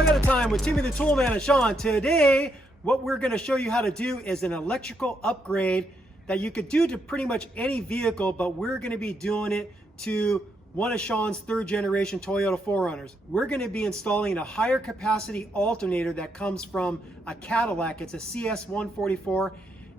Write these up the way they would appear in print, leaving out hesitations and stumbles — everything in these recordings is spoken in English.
I Got a Time with Timmy the Toolman and Sean. Today, what we're going to show you how to do is an electrical upgrade that you could do to pretty much any vehicle, but we're going to be doing it to one of Sean's third generation Toyota 4Runners. We're going to be installing a higher capacity alternator that comes from a Cadillac. It's a CS144.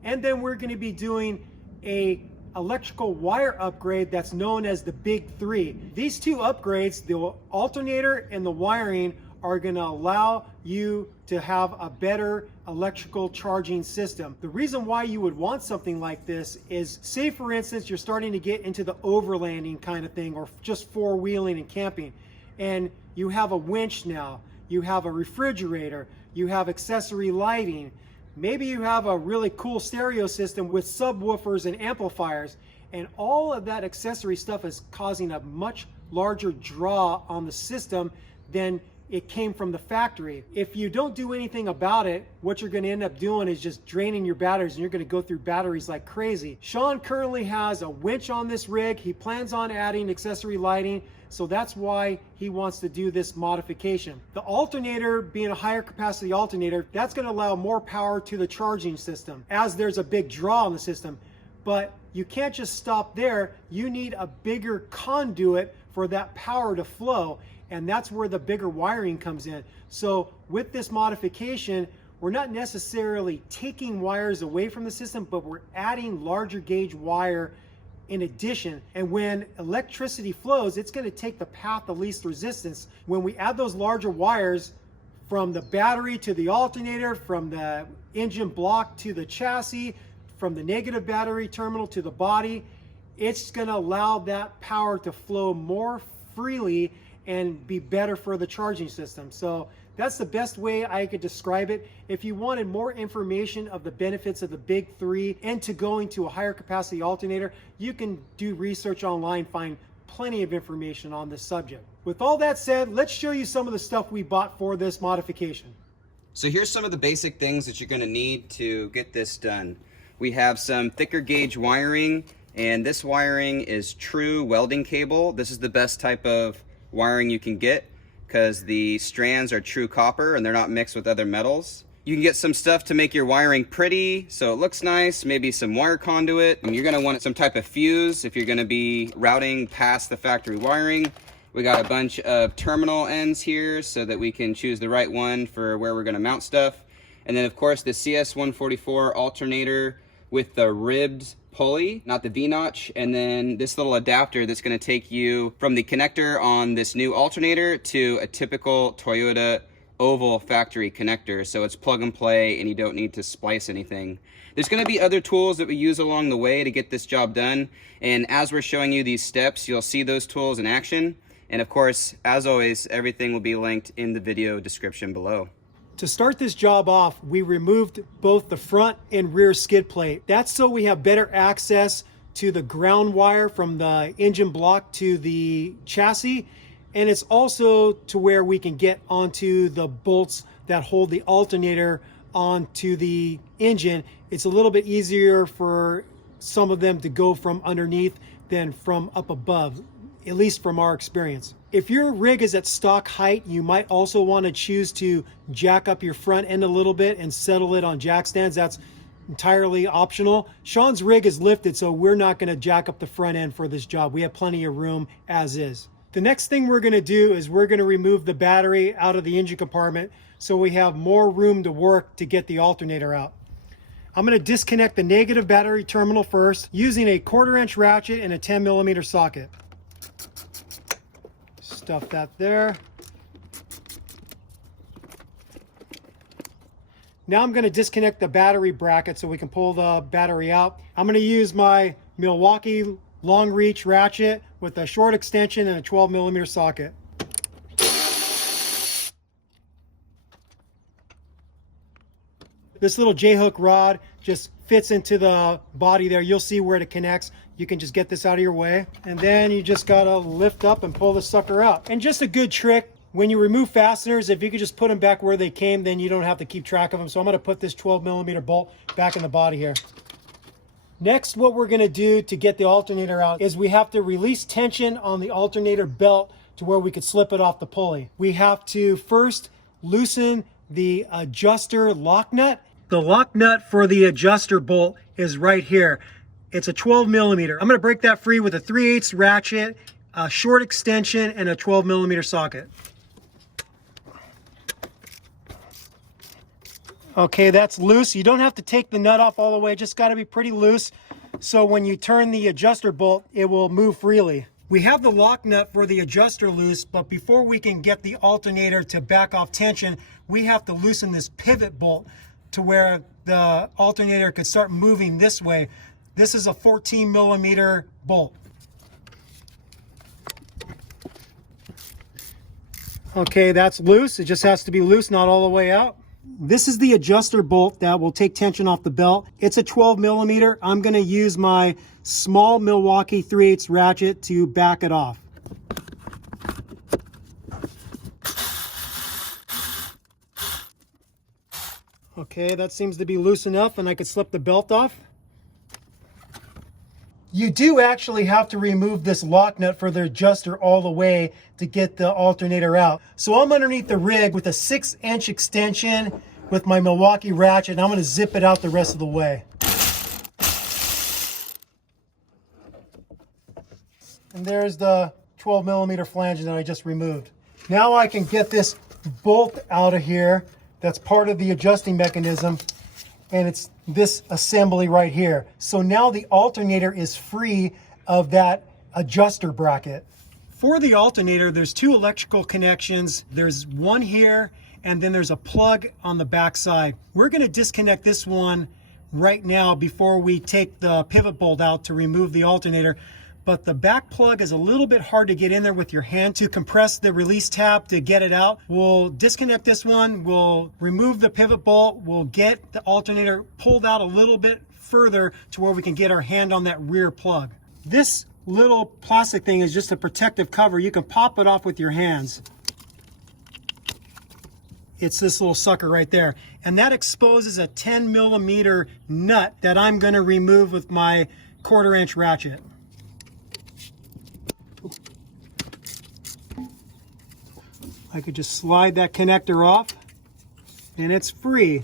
And then we're going to be doing a electrical wire upgrade that's known as the Big Three. These two upgrades, the alternator and the wiring, are going to allow you to have a better electrical charging system. The reason why you would want something like this is, say for instance, you're starting to get into the overlanding kind of thing, or just four-wheeling and camping, and you have a winch now, you have a refrigerator, you have accessory lighting, maybe you have a really cool stereo system with subwoofers and amplifiers, and all of that accessory stuff is causing a much larger draw on the system than it came from the factory. If you don't do anything about it, what you're going to end up doing is just draining your batteries, and you're going to go through batteries like crazy. Sean currently has a winch on this rig. He plans on adding accessory lighting, so that's why he wants to do this modification. The alternator, being a higher capacity alternator, that's going to allow more power to the charging system, as there's a big draw on the system. But you can't just stop there. You need a bigger conduit for that power to flow, and that's where the bigger wiring comes in. So with this modification, we're not necessarily taking wires away from the system, but we're adding larger gauge wire in addition. And when electricity flows, it's going to take the path of least resistance. When we add those larger wires from the battery to the alternator, from the engine block to the chassis, from the negative battery terminal to the body, it's going to allow that power to flow more freely and be better for the charging system. So that's the best way I could describe it. If you wanted more information of the benefits of the Big Three and to going to a higher capacity alternator, you can do research online, find plenty of information on this subject. With all that said, let's show you some of the stuff we bought for this modification. So here's some of the basic things that you're going to need to get this done. We have some thicker gauge wiring, and this wiring is true welding cable. This is the best type of wiring you can get because the strands are true copper and they're not mixed with other metals. You can get some stuff to make your wiring pretty so it looks nice, maybe some wire conduit, and you're going to want some type of fuse if you're going to be routing past the factory wiring. We got a bunch of terminal ends here so that we can choose the right one for where we're going to mount stuff. And then of course the CS144 alternator with the ribbed pulley, not the V-notch, and then this little adapter that's going to take you from the connector on this new alternator to a typical Toyota oval factory connector, so it's plug and play and you don't need to splice anything. There's going to be other tools that we use along the way to get this job done, and as we're showing you these steps, you'll see those tools in action. And of course, as always, everything will be linked in the video description below. To start this job off, we removed both the front and rear skid plate. That's so we have better access to the ground wire from the engine block to the chassis. And it's also to where we can get onto the bolts that hold the alternator onto the engine. It's a little bit easier for some of them to go from underneath than from up above, at least from our experience. If your rig is at stock height, you might also want to choose to jack up your front end a little bit and settle it on jack stands. That's entirely optional. Sean's rig is lifted, so we're not going to jack up the front end for this job. We have plenty of room as is. The next thing we're going to do is we're going to remove the battery out of the engine compartment so we have more room to work to get the alternator out. I'm going to disconnect the negative battery terminal first using a 1/4 inch ratchet and a 10mm socket. Stuff that there. Now I'm going to disconnect the battery bracket so we can pull the battery out. I'm going to use my Milwaukee long reach ratchet with a short extension and a 12mm socket. This little J-hook rod just fits into the body there. You'll see where it connects. You can just get this out of your way. And then you just gotta lift up and pull the sucker out. And just a good trick, when you remove fasteners, if you could just put them back where they came, then you don't have to keep track of them. So I'm gonna put this 12mm bolt back in the body here. Next, what we're gonna do to get the alternator out is we have to release tension on the alternator belt to where we could slip it off the pulley. We have to first loosen the adjuster lock nut. The lock nut for the adjuster bolt is right here. It's a 12 millimeter. I'm gonna break that free with a 3/8 ratchet, a short extension, and a 12 millimeter socket. Okay, that's loose. You don't have to take the nut off all the way, just gotta be pretty loose. So when you turn the adjuster bolt, it will move freely. We have the lock nut for the adjuster loose, but before we can get the alternator to back off tension, we have to loosen this pivot bolt to where the alternator could start moving this way. This is a 14 millimeter bolt. Okay, that's loose. It just has to be loose, not all the way out. This is the adjuster bolt that will take tension off the belt. It's a 12 millimeter. I'm going to use my small Milwaukee 3/8 ratchet to back it off. Okay, that seems to be loose enough, and I could slip the belt off. You do actually have to remove this lock nut for the adjuster all the way to get the alternator out. So I'm underneath the rig with a 6-inch extension with my Milwaukee ratchet, and I'm going to zip it out the rest of the way. And there's the 12 millimeter flange that I just removed. Now I can get this bolt out of here. That's part of the adjusting mechanism, and it's this assembly right here. So now the alternator is free of that adjuster bracket. For the alternator, there's two electrical connections. There's one here, and then there's a plug on the back side. We're going to disconnect this one right now before we take the pivot bolt out to remove the alternator. But the back plug is a little bit hard to get in there with your hand. To compress the release tab to get it out, we'll disconnect this one, we'll remove the pivot bolt, we'll get the alternator pulled out a little bit further to where we can get our hand on that rear plug. This little plastic thing is just a protective cover. You can pop it off with your hands. It's this little sucker right there. And that exposes a 10 millimeter nut that I'm going to remove with my 1/4 inch ratchet. I could just slide that connector off and it's free.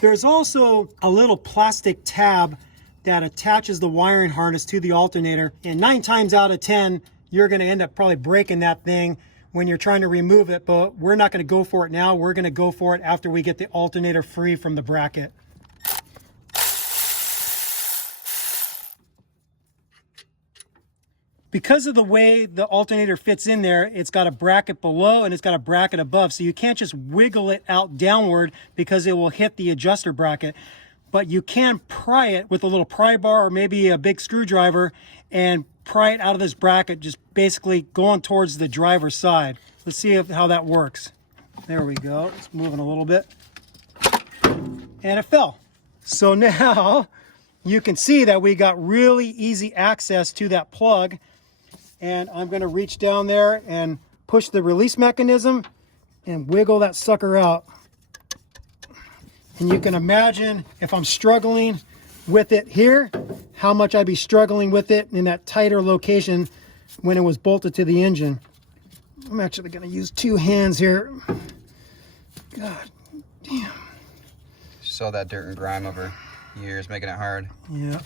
There's also a little plastic tab that attaches the wiring harness to the alternator, and 9 times out of 10 you're going to end up probably breaking that thing when you're trying to remove it, but we're not going to go for it now. We're going to go for it after we get the alternator free from the bracket. Because of the way the alternator fits in there, it's got a bracket below and it's got a bracket above. So you can't just wiggle it out downward because it will hit the adjuster bracket. But you can pry it with a little pry bar or maybe a big screwdriver and pry it out of this bracket, just basically going towards the driver's side. Let's see how that works. There we go. It's moving a little bit. And it fell. So now you can see that we got really easy access to that plug. And I'm going to reach down there and push the release mechanism and wiggle that sucker out. And you can imagine if I'm struggling with it here, how much I'd be struggling with it in that tighter location when it was bolted to the engine. I'm actually going to use 2 hands here. God damn. Saw that dirt and grime over years, making it hard. Yeah.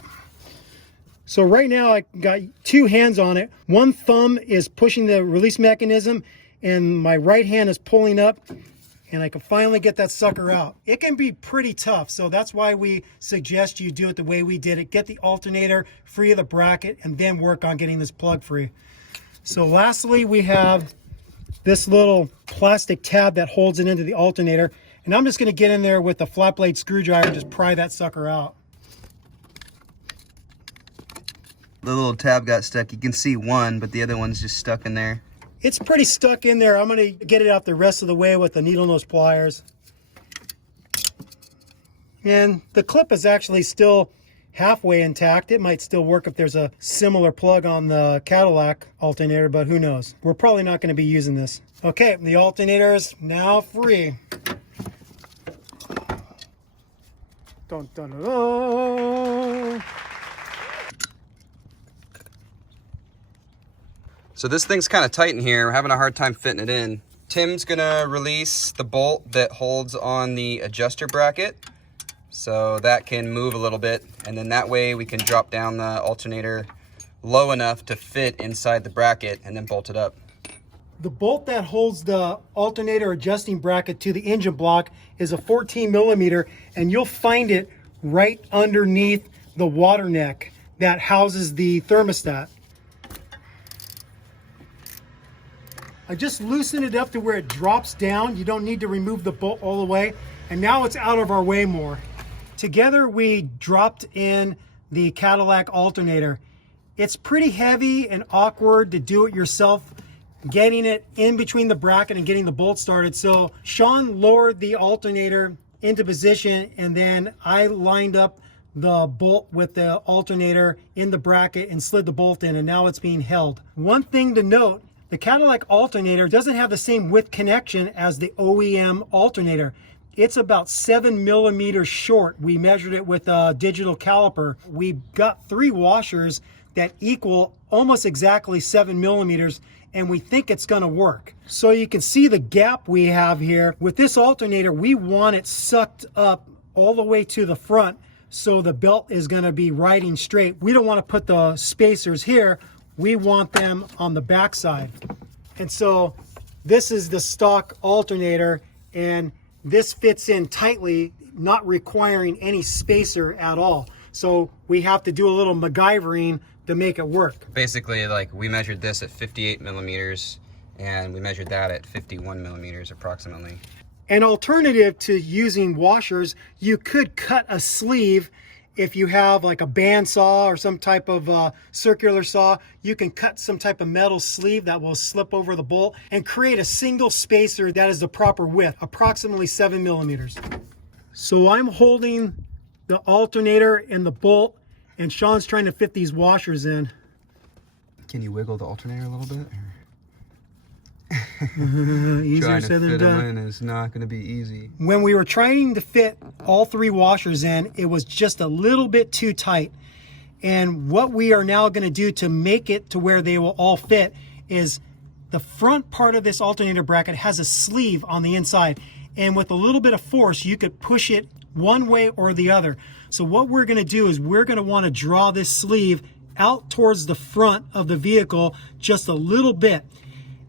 So right now I got 2 hands on it. One thumb is pushing the release mechanism and my right hand is pulling up, and I can finally get that sucker out. It can be pretty tough, so that's why we suggest you do it the way we did it. Get the alternator free of the bracket and then work on getting this plug free. So lastly, we have this little plastic tab that holds it into the alternator, and I'm just going to get in there with a flat blade screwdriver and just pry that sucker out. The little tab got stuck. You can see one, but the other one's just stuck in there. It's pretty stuck in there. I'm going to get it out the rest of the way with the needle nose pliers. And the clip is actually still halfway intact. It might still work if there's a similar plug on the Cadillac alternator, but who knows? We're probably not going to be using this. Okay, the alternator is now free. Dun, dun, dun, dun. So this thing's kind of tight in here. We're having a hard time fitting it in. Tim's gonna release the bolt that holds on the adjuster bracket, so that can move a little bit, and then that way we can drop down the alternator low enough to fit inside the bracket and then bolt it up. The bolt that holds the alternator adjusting bracket to the engine block is a 14 millimeter, and you'll find it right underneath the water neck that houses the thermostat. I just loosened it up to where it drops down. You don't need to remove the bolt all the way, and now it's out of our way more. Together we dropped in the Cadillac alternator. It's pretty heavy and awkward to do it yourself, getting it in between the bracket and getting the bolt started. So Sean lowered the alternator into position, and then I lined up the bolt with the alternator in the bracket and slid the bolt in, and now it's being held. One thing to note, the Cadillac alternator doesn't have the same width connection as the OEM alternator. It's about 7 millimeters short. We measured it with a digital caliper. We got 3 washers that equal almost exactly 7 millimeters, and we think it's gonna work. So you can see the gap we have here. With this alternator, we want it sucked up all the way to the front, so the belt is gonna be riding straight. We don't wanna put the spacers here. We want them on the back side. And so this is the stock alternator, and this fits in tightly, not requiring any spacer at all. So we have to do a little MacGyvering to make it work. Basically, like, we measured this at 58 millimeters and we measured that at 51 millimeters approximately. An alternative to using washers, you could cut a sleeve. If you have like a bandsaw or some type of circular saw, you can cut some type of metal sleeve that will slip over the bolt and create a single spacer that is the proper width, approximately 7 millimeters. So I'm holding the alternator and the bolt, and Sean's trying to fit these washers in. Can you wiggle the alternator a little bit? Easier said than done. Trying to fit them in is not going to be easy. When we were trying to fit all 3 washers in, it was just a little bit too tight. And what we are now going to do to make it to where they will all fit is the front part of this alternator bracket has a sleeve on the inside. And with a little bit of force, you could push it one way or the other. So what we're going to do is we're going to want to draw this sleeve out towards the front of the vehicle just a little bit.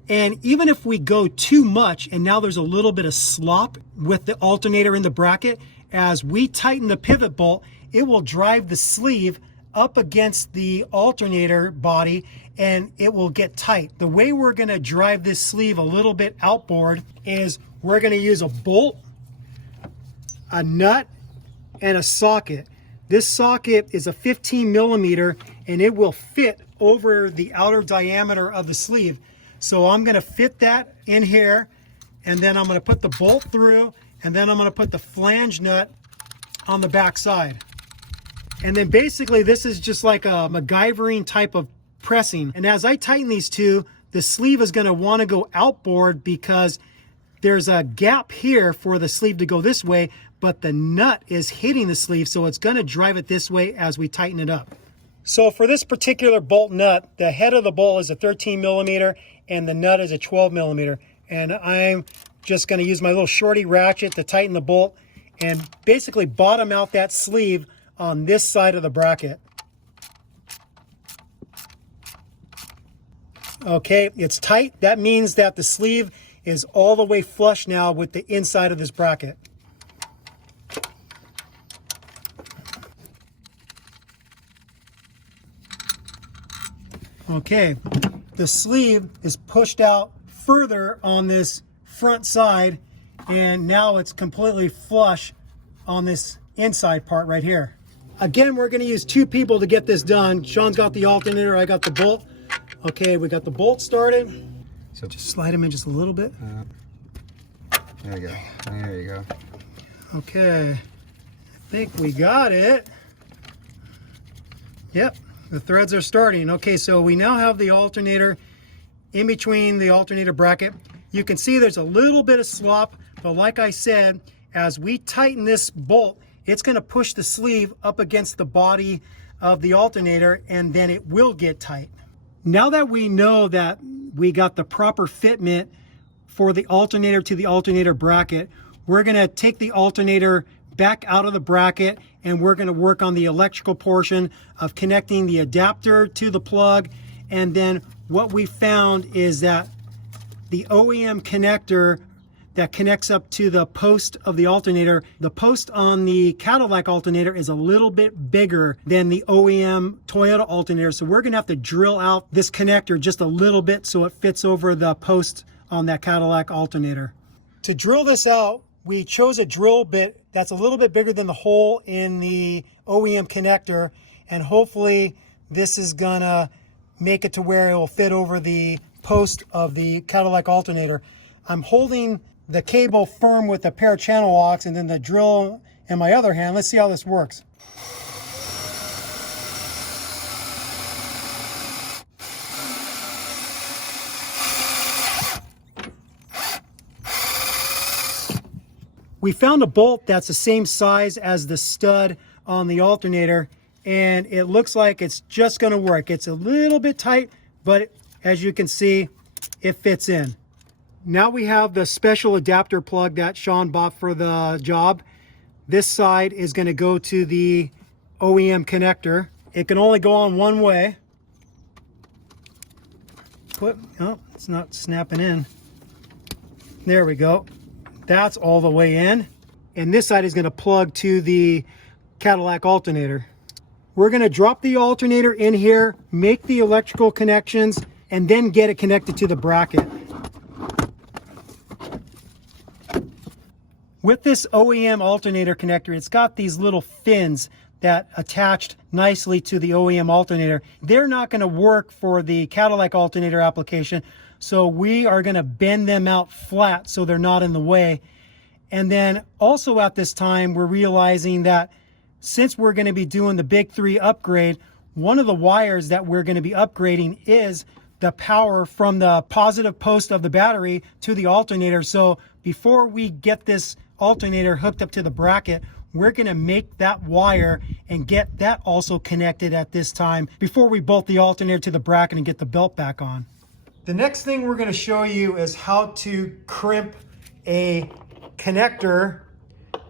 And even if we go too much, and now there's a little bit of slop with the alternator in the bracket, as we tighten the pivot bolt, it will drive the sleeve up against the alternator body and it will get tight. The way we're going to drive this sleeve a little bit outboard is we're going to use a bolt, a nut, and a socket. This socket is a 15 millimeter and it will fit over the outer diameter of the sleeve. So I'm going to fit that in here, and then I'm going to put the bolt through, and then I'm going to put the flange nut on the back side. And then basically this is just like a MacGyvering type of pressing. And as I tighten these two, the sleeve is going to want to go outboard because there's a gap here for the sleeve to go this way, but the nut is hitting the sleeve, so it's going to drive it this way as we tighten it up. So for this particular bolt nut, the head of the bolt is a 13 millimeter and the nut is a 12 millimeter. And I'm just going to use my little shorty ratchet to tighten the bolt and basically bottom out that sleeve on this side of the bracket. Okay, it's tight. That means that the sleeve is all the way flush now with the inside of this bracket. Okay, the sleeve is pushed out further on this front side, and now it's completely flush on this inside part right here. Again, we're going to use 2 people to get this done. Sean's got the alternator, I got the bolt. Okay, we got the bolt started. So just slide them in just a little bit. There you go. There you go. Okay, I think we got it. Yep. The threads are starting. Okay, so we now have the alternator in between the alternator bracket. You can see there's a little bit of slop, but like I said, as we tighten this bolt, it's going to push the sleeve up against the body of the alternator, and then it will get tight. Now that we know that we got the proper fitment for the alternator to the alternator bracket. We're going to take the alternator back out of the bracket, and we're going to work on the electrical portion of connecting the adapter to the plug. And then what we found is that the OEM connector that connects up to the post of the alternator, the post on the Cadillac alternator is a little bit bigger than the OEM Toyota alternator. So we're going to have to drill out this connector just a little bit so it fits over the post on that Cadillac alternator. To drill this out, we chose a drill bit that's a little bit bigger than the hole in the OEM connector, and hopefully this is gonna make it to where it will fit over the post of the Cadillac alternator. I'm holding the cable firm with a pair of channel locks and then the drill in my other hand. Let's see how this works. We found a bolt that's the same size as the stud on the alternator, and it looks like it's just going to work. It's a little bit tight, but as you can see, it fits in. Now we have the special adapter plug that Sean bought for the job. This side is going to go to the OEM connector. It can only go on one way. Oh, it's not snapping in. There we go. That's all the way in. And this side is going to plug to the Cadillac alternator. We're going to drop the alternator in here, make the electrical connections, and then get it connected to the bracket. With this OEM alternator connector, it's got these little fins that attached nicely to the OEM alternator. They're not going to work for the Cadillac alternator application, so we are going to bend them out flat so they're not in the way. And then also at this time, we're realizing that since we're going to be doing the Big 3 upgrade, one of the wires that we're going to be upgrading is the power from the positive post of the battery to the alternator. So before we get this alternator hooked up to the bracket, we're going to make that wire and get that also connected at this time before we bolt the alternator to the bracket and get the belt back on. The next thing we're going to show you is how to crimp a connector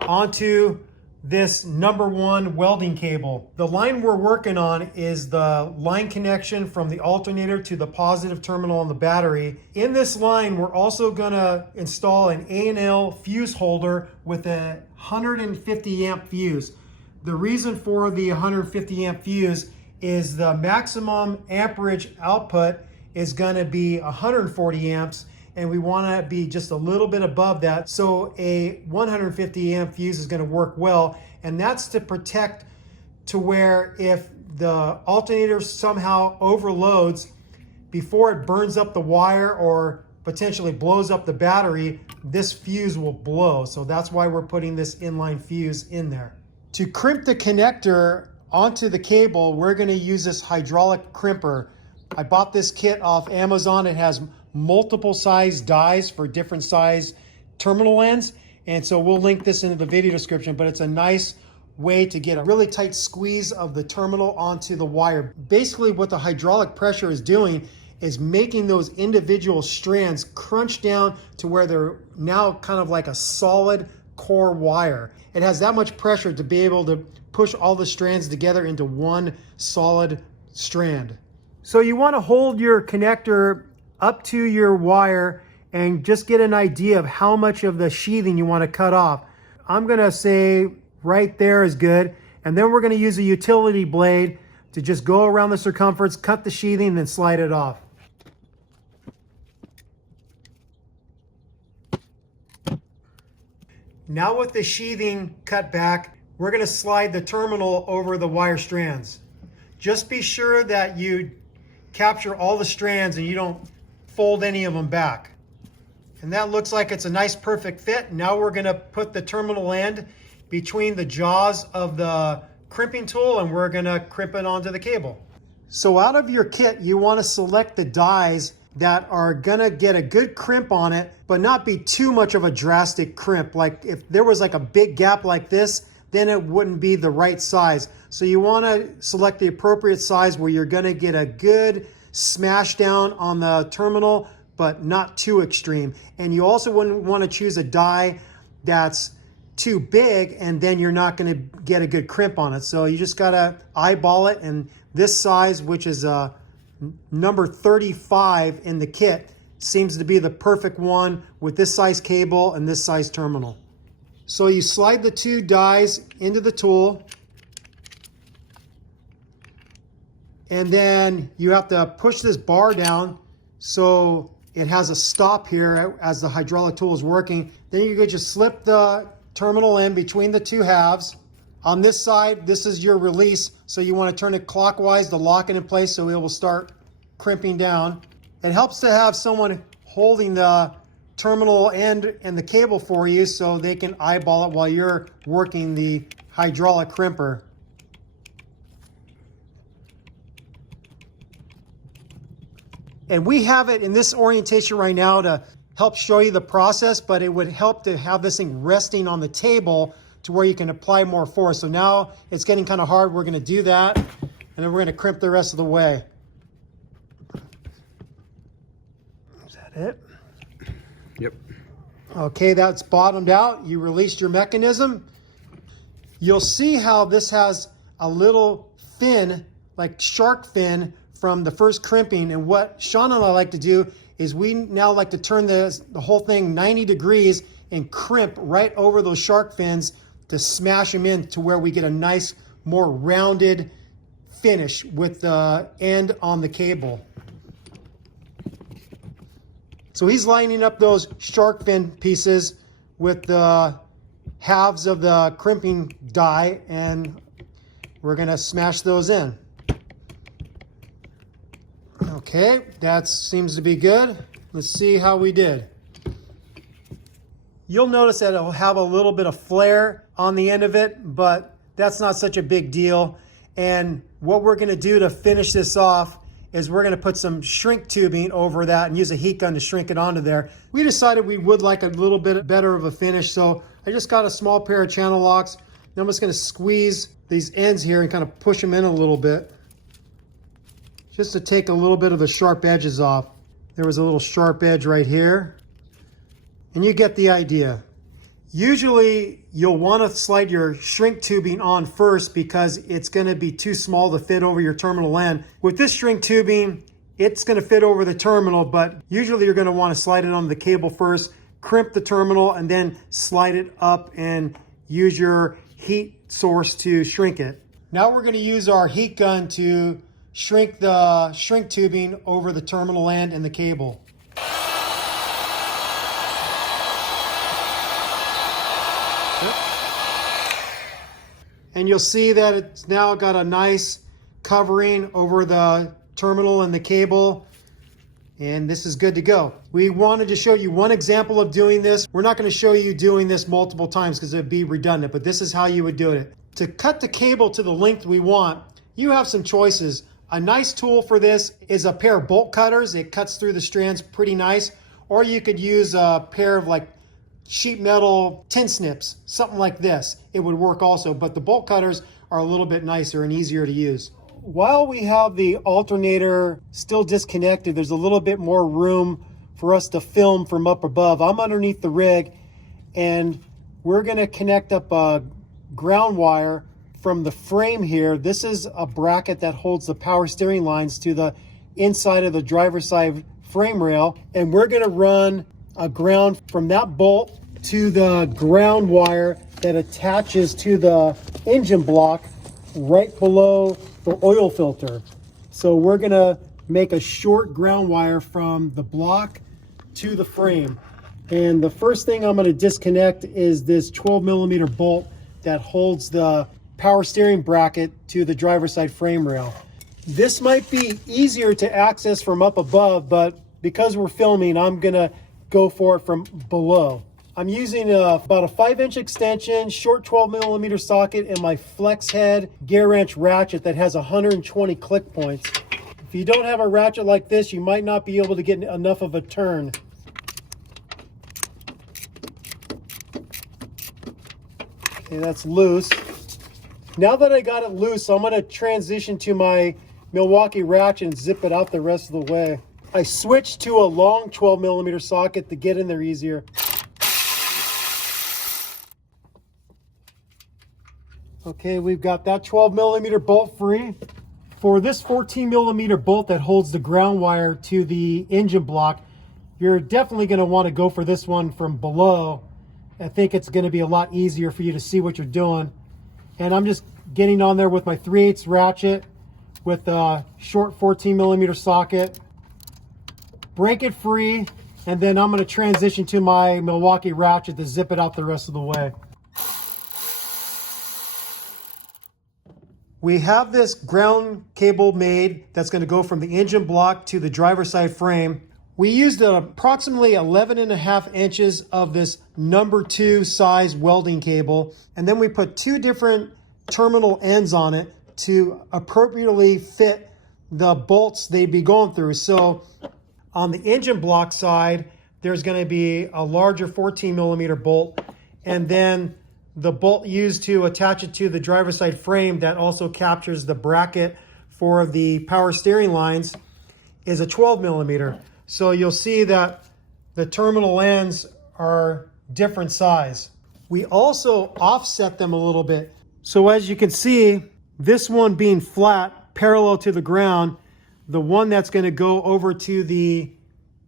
onto this #1 welding cable. The line we're working on is the line connection from the alternator to the positive terminal on the battery. In this line, we're also going to install an A&L fuse holder with a 150 amp fuse. The reason for the 150 amp fuse is the maximum amperage output is going to be 140 amps, and we want to be just a little bit above that. So a 150 amp fuse is going to work well, and that's to protect to where if the alternator somehow overloads before it burns up the wire or potentially blows up the battery, this fuse will blow. So that's why we're putting this inline fuse in there. To crimp the connector onto the cable, we're going to use this hydraulic crimper. I bought this kit off Amazon. It has multiple size dies for different size terminal ends, and so we'll link this into the video description, but it's a nice way to get a really tight squeeze of the terminal onto the wire. Basically what the hydraulic pressure is doing is making those individual strands crunch down to where they're now kind of like a solid core wire. It has that much pressure to be able to push all the strands together into one solid strand. So you want to hold your connector up to your wire and just get an idea of how much of the sheathing you want to cut off. I'm going to say right there is good. And then we're going to use a utility blade to just go around the circumference, cut the sheathing, and then slide it off. Now with the sheathing cut back, we're going to slide the terminal over the wire strands. Just be sure that you capture all the strands and you don't fold any of them back. And that looks like it's a nice perfect fit. Now we're going to put the terminal end between the jaws of the crimping tool and we're going to crimp it onto the cable. So out of your kit, you want to select the dies that are going to get a good crimp on it, but not be too much of a drastic crimp. Like if there was like a big gap like this, then it wouldn't be the right size. So you want to select the appropriate size where you're going to get a good smash down on the terminal, but not too extreme. And you also wouldn't want to choose a die that's too big, and then you're not going to get a good crimp on it. So you just got to eyeball it, and this size, which is number 35 in the kit, seems to be the perfect one with this size cable and this size terminal. So you slide the two dies into the tool, and then you have to push this bar down so it has a stop here as the hydraulic tool is working. Then you could just slip the terminal in between the two halves. On this side, this is your release, so you want to turn it clockwise to lock it in place so it will start crimping down. It helps to have someone holding the terminal end and the cable for you so they can eyeball it while you're working the hydraulic crimper. And we have it in this orientation right now to help show you the process, but it would help to have this thing resting on the table to where you can apply more force. So now it's getting kind of hard. We're going to do that, and then we're going to crimp the rest of the way. Is that it? Yep. Okay, that's bottomed out. You released your mechanism. You'll see how this has a little fin, like shark fin, from the first crimping. And what Sean and I like to do is we now like to turn the whole thing 90 degrees and crimp right over those shark fins to smash them in to where we get a nice, more rounded finish with the end on the cable. So he's lining up those shark fin pieces with the halves of the crimping die, and we're gonna smash those in. Okay, that seems to be good. Let's see how we did. You'll notice that it'll have a little bit of flare on the end of it, but that's not such a big deal. And what we're gonna do to finish this off is we're gonna put some shrink tubing over that and use a heat gun to shrink it onto there. We decided we would like a little bit better of a finish, so I just got a small pair of channel locks. Now I'm just gonna squeeze these ends here and kind of push them in a little bit, just to take a little bit of the sharp edges off. There was a little sharp edge right here, and you get the idea. Usually you'll want to slide your shrink tubing on first because it's going to be too small to fit over your terminal end. With this shrink tubing, it's going to fit over the terminal, but usually you're going to want to slide it on the cable first, crimp the terminal, and then slide it up and use your heat source to shrink it. Now we're going to use our heat gun to shrink the shrink tubing over the terminal end and the cable. And you'll see that it's now got a nice covering over the terminal and the cable, and this is good to go. We wanted to show you one example of doing this. We're not going to show you doing this multiple times because it'd be redundant, but this is how you would do it. To cut the cable to the length we want, you have some choices. A nice tool for this is a pair of bolt cutters. It cuts through the strands pretty nice. Or you could use a pair of like sheet metal tin snips, something like this. It would work also, but the bolt cutters are a little bit nicer and easier to use. While we have the alternator still disconnected, there's a little bit more room for us to film from up above. I'm underneath the rig, and we're gonna connect up a ground wire from the frame here. This is a bracket that holds the power steering lines to the inside of the driver's side frame rail, and we're going to run a ground from that bolt to the ground wire that attaches to the engine block right below the oil filter. So we're going to make a short ground wire from the block to the frame. And the first thing I'm going to disconnect is this 12mm bolt that holds the power steering bracket to the driver's side frame rail. This might be easier to access from up above, but because we're filming, I'm gonna go for it from below. I'm using about a 5-inch extension, short 12mm socket, and my flex head gear wrench ratchet that has 120 click points. If you don't have a ratchet like this, you might not be able to get enough of a turn. Okay, that's loose. Now that I got it loose, I'm going to transition to my Milwaukee ratchet and zip it out the rest of the way. I switched to a long 12mm socket to get in there easier. Okay, we've got that 12mm bolt free. For this 14mm bolt that holds the ground wire to the engine block, you're definitely going to want to go for this one from below. I think it's going to be a lot easier for you to see what you're doing. And I'm just getting on there with my 3/8 ratchet with a short 14mm socket. Break it free, and then I'm going to transition to my Milwaukee ratchet to zip it out the rest of the way. We have this ground cable made that's going to go from the engine block to the driver's side frame. We used approximately 11.5 inches of this number 2 size welding cable, and then we put 2 different terminal ends on it to appropriately fit the bolts they'd be going through. So on the engine block side, there's going to be a larger 14mm bolt, and then the bolt used to attach it to the driver's side frame that also captures the bracket for the power steering lines is a 12mm. So you'll see that the terminal ends are different size. We also offset them a little bit. So as you can see, this one being flat, parallel to the ground, the one that's going to go over to the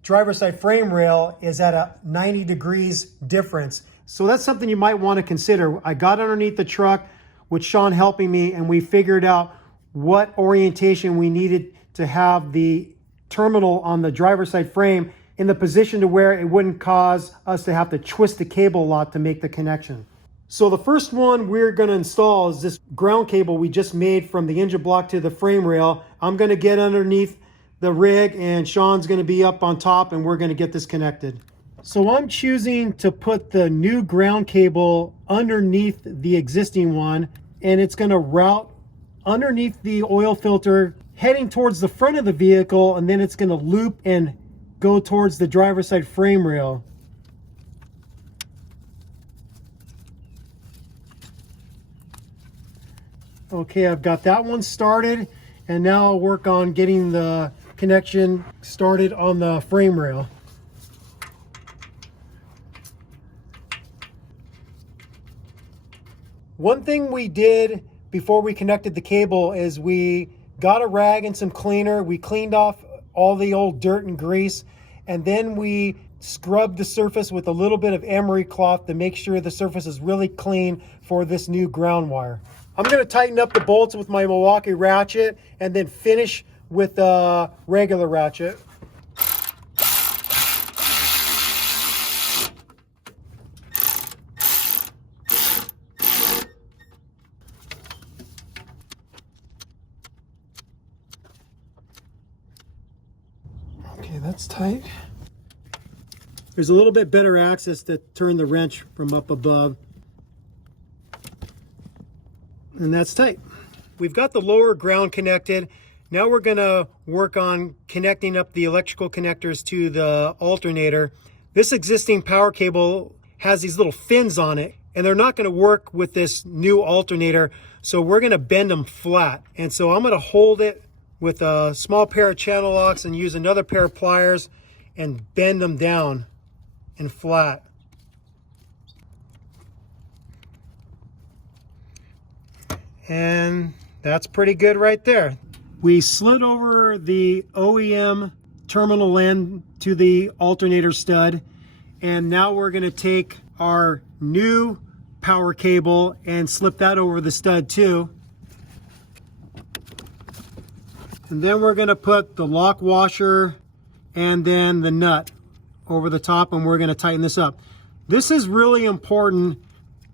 driver's side frame rail is at a 90 degrees difference. So that's something you might want to consider. I got underneath the truck with Sean helping me, and we figured out what orientation we needed to have the terminal on the driver's side frame in the position to where it wouldn't cause us to have to twist the cable a lot to make the connection. So the first one we're going to install is this ground cable we just made from the engine block to the frame rail. I'm going to get underneath the rig, and Sean's going to be up on top, and we're going to get this connected. So I'm choosing to put the new ground cable underneath the existing one, and it's going to route underneath the oil filter heading towards the front of the vehicle, and then it's going to loop and go towards the driver's side frame rail. Okay, I've got that one started, and now I'll work on getting the connection started on the frame rail. One thing we did before we connected the cable is we got a rag and some cleaner. We cleaned off all the old dirt and grease, and then we scrubbed the surface with a little bit of emery cloth to make sure the surface is really clean for this new ground wire. I'm going to tighten up the bolts with my Milwaukee ratchet and then finish with a regular ratchet. Okay, that's tight. There's a little bit better access to turn the wrench from up above. And that's tight. We've got the lower ground connected. Now we're gonna work on connecting up the electrical connectors to the alternator. This existing power cable has these little fins on it, and they're not gonna work with this new alternator, so we're gonna bend them flat. And so I'm gonna hold it with a small pair of channel locks and use another pair of pliers and bend them down and flat. And that's pretty good right there. We slid over the OEM terminal end to the alternator stud, and now we're going to take our new power cable and slip that over the stud too. And then we're going to put the lock washer and then the nut over the top, and we're going to tighten this up. This is really important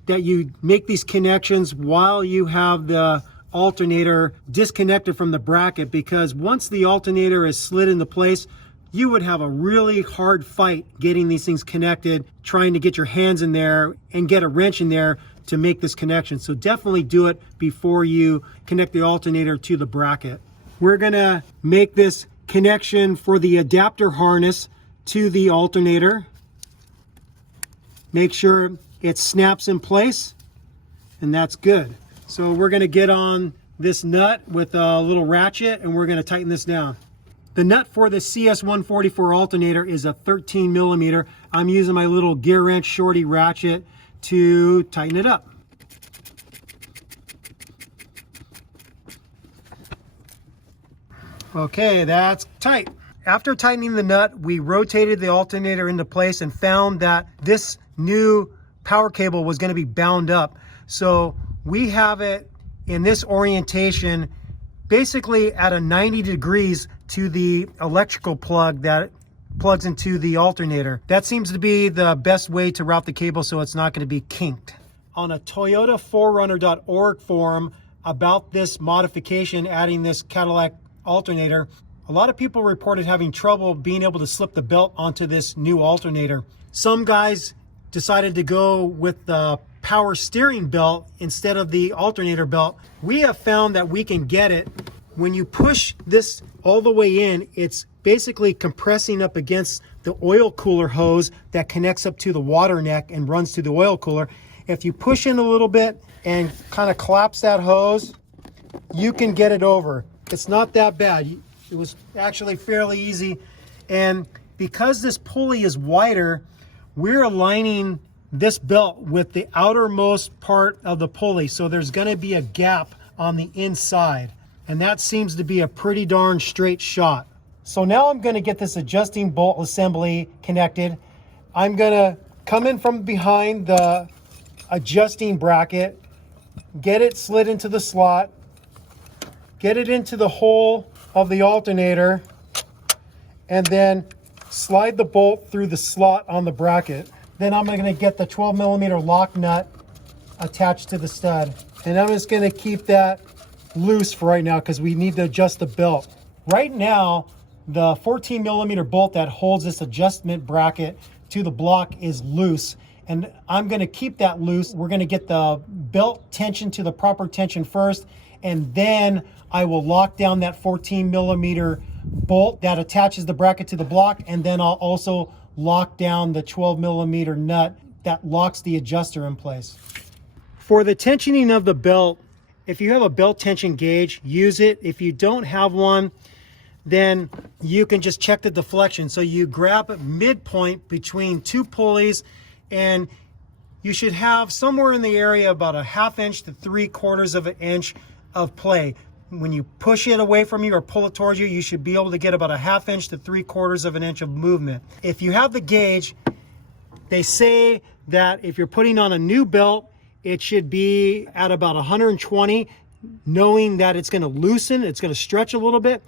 that you make these connections while you have the alternator disconnected from the bracket, because once the alternator is slid into place, you would have a really hard fight getting these things connected, trying to get your hands in there and get a wrench in there to make this connection. So definitely do it before you connect the alternator to the bracket. We're gonna make this connection for the adapter harness to the alternator. Make sure it snaps in place, and that's good. So we're gonna get on this nut with a little ratchet, and we're gonna tighten this down. The nut for the CS144 alternator is a 13 millimeter. I'm using my little gear wrench shorty ratchet to tighten it up. Okay, that's tight. After tightening the nut, we rotated the alternator into place and found that this new power cable was going to be bound up. So we have it in this orientation, basically at a 90 degrees to the electrical plug that plugs into the alternator. That seems to be the best way to route the cable so it's not going to be kinked. On a ToyotaForerunner.org forum about this modification, adding this Cadillac alternator, a lot of people reported having trouble being able to slip the belt onto this new alternator. Some guys decided to go with the power steering belt instead of the alternator belt. We have found that we can get it. When you push this all the way in, it's basically compressing up against the oil cooler hose that connects up to the water neck and runs to the oil cooler. If you push in a little bit and kind of collapse that hose, you can get it over. It's not that bad. It was actually fairly easy. And because this pulley is wider, we're aligning this belt with the outermost part of the pulley. So there's going to be a gap on the inside. And that seems to be a pretty darn straight shot. So now I'm going to get this adjusting bolt assembly connected. I'm going to come in from behind the adjusting bracket, get it slid into the slot, get it into the hole of the alternator, and then slide the bolt through the slot on the bracket. Then I'm going to get the 12 millimeter lock nut attached to the stud. And I'm just going to keep that loose for right now because we need to adjust the belt. Right now, the 14 millimeter bolt that holds this adjustment bracket to the block is loose. And I'm going to keep that loose. We're going to get the belt tension to the proper tension first, and then I will lock down that 14 millimeter bolt that attaches the bracket to the block, and then I'll also lock down the 12 millimeter nut that locks the adjuster in place. For the tensioning of the belt, if you have a belt tension gauge, use it. If you don't have one, then you can just check the deflection. So you grab a midpoint between two pulleys, and you should have somewhere in the area about a 1/2 inch to 3/4 of an inch of play. When you push it away from you or pull it towards you, you should be able to get about a 1/2 inch to 3/4 of an inch of movement. If you have the gauge, they say that if you're putting on a new belt, it should be at about 120, knowing that it's going to loosen, it's going to stretch a little bit.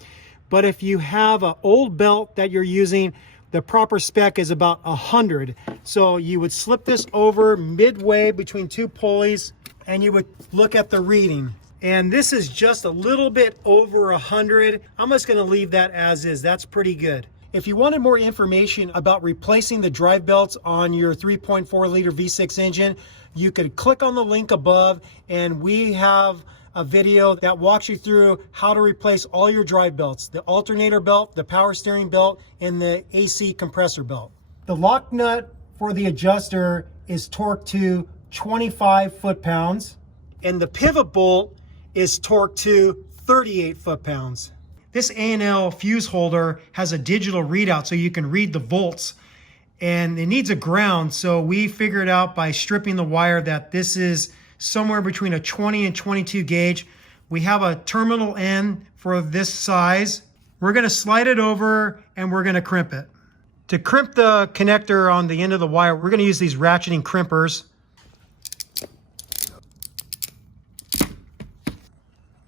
But if you have an old belt that you're using, the proper spec is about 100. So you would slip this over midway between two pulleys and you would look at the reading. And this is just a little bit over 100. I'm just going to leave that as is. That's pretty good. If you wanted more information about replacing the drive belts on your 3.4 liter V6 engine, you could click on the link above, and we have a video that walks you through how to replace all your drive belts, the alternator belt, the power steering belt, and the AC compressor belt. The lock nut for the adjuster is torqued to 25 foot-pounds, and the pivot bolt is torqued to 38 foot-pounds. This A&L fuse holder has a digital readout so you can read the volts, and it needs a ground, so we figured out by stripping the wire that this is somewhere between a 20 and 22 gauge. We have a terminal end for this size. We're going to slide it over and we're going to crimp it. To crimp the connector on the end of the wire, we're going to use these ratcheting crimpers.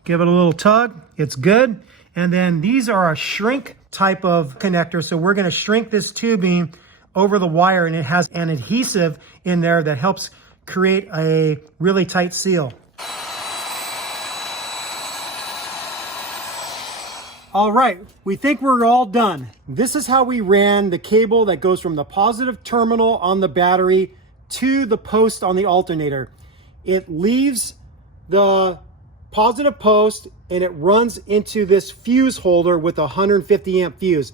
Give it a little tug, it's good. And then these are a shrink type of connector, so we're going to shrink this tubing over the wire, and it has an adhesive in there that helps create a really tight seal. All right, we think we're all done. This is how we ran the cable that goes from the positive terminal on the battery to the post on the alternator. It leaves the positive post and it runs into this fuse holder with a 150 amp fuse.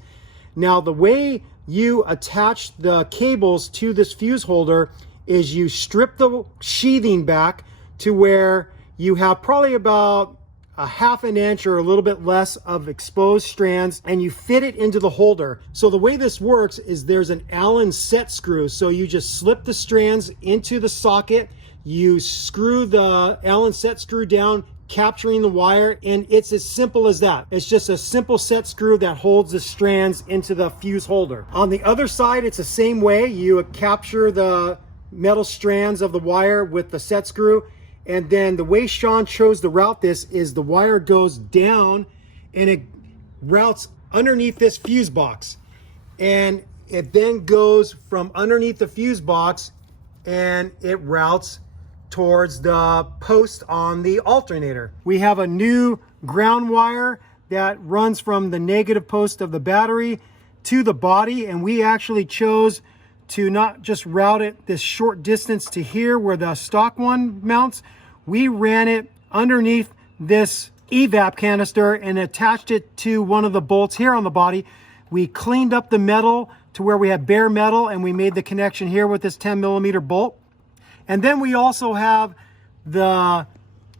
Now, the way you attach the cables to this fuse holder is you strip the sheathing back to where you have probably about a half an inch or a little bit less of exposed strands, and you fit it into the holder. So the way this works is there's an Allen set screw. So you just slip the strands into the socket, you screw the Allen set screw down, capturing the wire, and it's as simple as that. It's just a simple set screw that holds the strands into the fuse holder. On the other side, it's the same way. You capture the metal strands of the wire with the set screw, and then the way Sean chose to route this is the wire goes down and it routes underneath this fuse box, and it then goes from underneath the fuse box and it routes towards the post on the alternator. We have a new ground wire that runs from the negative post of the battery to the body, and we actually chose to not just route it this short distance to here where the stock one mounts. We ran it underneath this evap canister and attached it to one of the bolts here on the body. We cleaned up the metal to where we had bare metal, and we made the connection here with this 10mm bolt. And then we also have the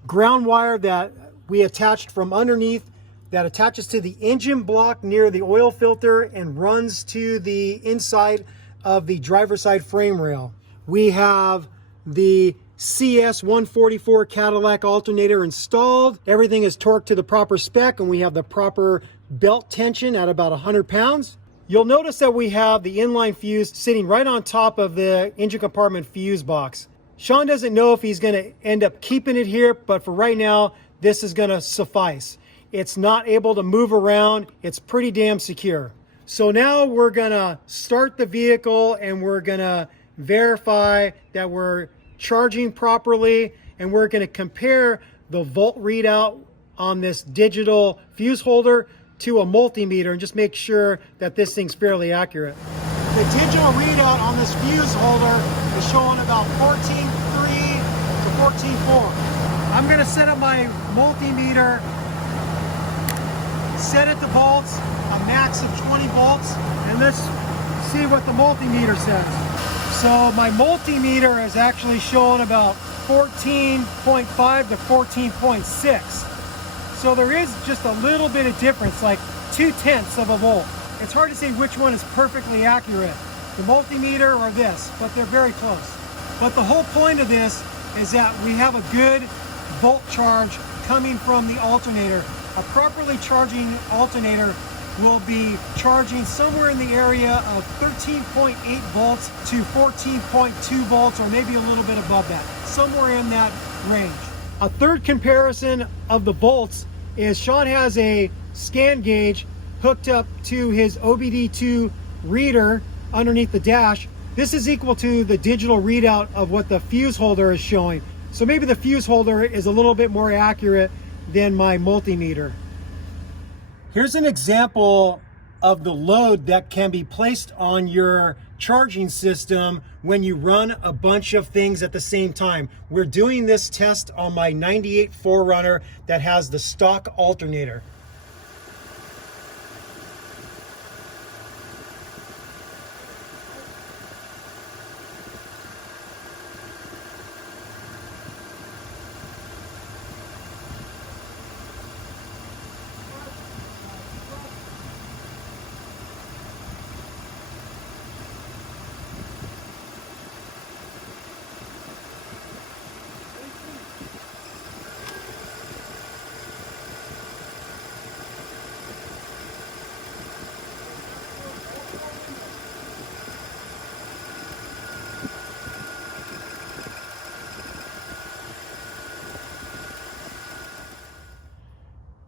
ground wire that we attached from underneath that attaches to the engine block near the oil filter and runs to the inside of the driver's side frame rail. We have the CS144 Cadillac alternator installed. Everything is torqued to the proper spec, and we have the proper belt tension at about 100 pounds. You'll notice that we have the inline fuse sitting right on top of the engine compartment fuse box. Sean doesn't know if he's going to end up keeping it here, but for right now, this is going to suffice. It's not able to move around. It's pretty damn secure. So now we're going to start the vehicle, and we're going to verify that we're charging properly, and we're going to compare the volt readout on this digital fuse holder to a multimeter and just make sure that this thing's fairly accurate. The digital readout on this fuse holder is showing about 14.3 to 14.4. I'm going to set up my multimeter, set it to volts, a max of 20 volts, and let's see what the multimeter says. So my multimeter is actually showing about 14.5 to 14.6. So there is just a little bit of difference, like 0.2 of a volt. It's hard to say which one is perfectly accurate, the multimeter or this, but they're very close. But the whole point of this is that we have a good volt charge coming from the alternator. A properly charging alternator will be charging somewhere in the area of 13.8 volts to 14.2 volts, or maybe a little bit above that, somewhere in that range. A third comparison of the volts is Sean has a scan gauge hooked up to his OBD2 reader underneath the dash. This is equal to the digital readout of what the fuse holder is showing. So maybe the fuse holder is a little bit more accurate than my multimeter. Here's an example of the load that can be placed on your charging system when you run a bunch of things at the same time. We're doing this test on my 98 4Runner that has the stock alternator.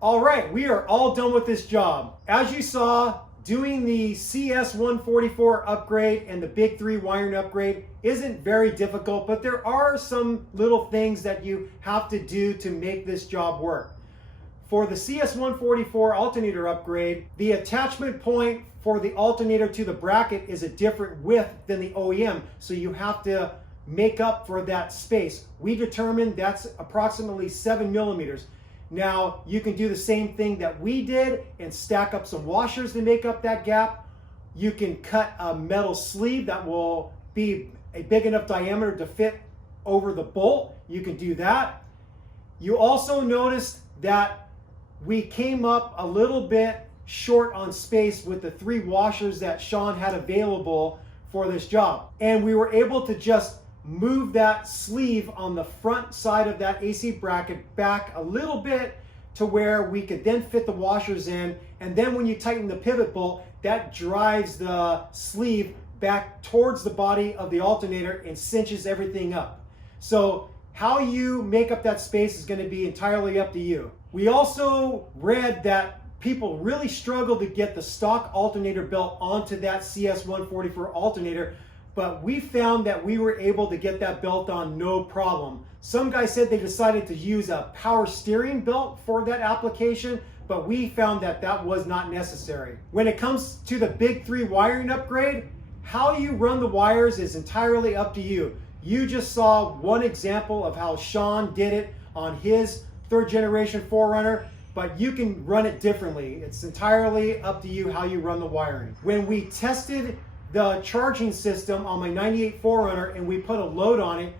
All right, we are all done with this job. As you saw, doing the CS144 upgrade and the Big 3 wiring upgrade isn't very difficult, but there are some little things that you have to do to make this job work. For the CS144 alternator upgrade, the attachment point for the alternator to the bracket is a different width than the OEM, so you have to make up for that space. We determined that's approximately 7 millimeters. Now, you can do the same thing that we did and stack up some washers to make up that gap. You can cut a metal sleeve that will be a big enough diameter to fit over the bolt. You can do that. You also noticed that we came up a little bit short on space with the 3 washers that Sean had available for this job. And we were able to just move that sleeve on the front side of that AC bracket back a little bit to where we could then fit the washers in. And then when you tighten the pivot bolt, that drives the sleeve back towards the body of the alternator and cinches everything up. So how you make up that space is going to be entirely up to you. We also read that people really struggle to get the stock alternator belt onto that CS144 alternator, but we found that we were able to get that belt on no problem. Some guys said they decided to use a power steering belt for that application, but we found that that was not necessary. When it comes to the big 3 wiring upgrade, how you run the wires is entirely up to you. You just saw one example of how Sean did it on his 3rd generation 4Runner, but you can run it differently. It's entirely up to you how you run the wiring. When we tested the charging system on my 98 4Runner and we put a load on it,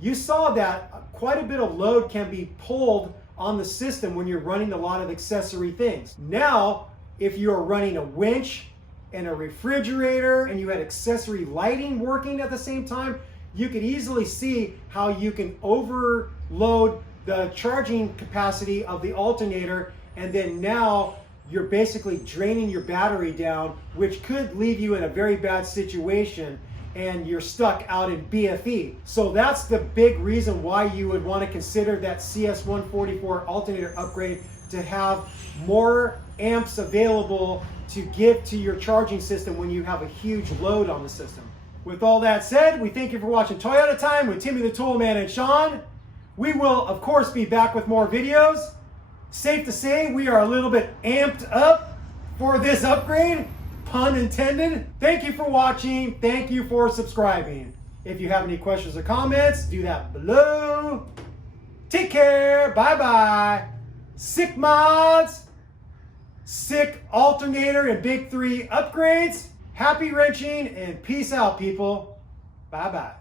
you saw that quite a bit of load can be pulled on the system when you're running a lot of accessory things. Now, if you're running a winch and a refrigerator and you had accessory lighting working at the same time, you could easily see how you can overload the charging capacity of the alternator, and then now you're basically draining your battery down, which could leave you in a very bad situation and you're stuck out in BFE. So that's the big reason why you would want to consider that CS144 alternator upgrade, to have more amps available to give to your charging system when you have a huge load on the system. With all that said, we thank you for watching Toyota Time with Timmy the Toolman and Sean. We will, of course, be back with more videos. Safe to say we are a little bit amped up for this upgrade, pun intended. Thank you for watching. Thank you for subscribing. If you have any questions or comments, do that below. Take care. Bye-bye. Sick mods, sick alternator and big 3 upgrades. Happy wrenching and peace out, people. Bye-bye.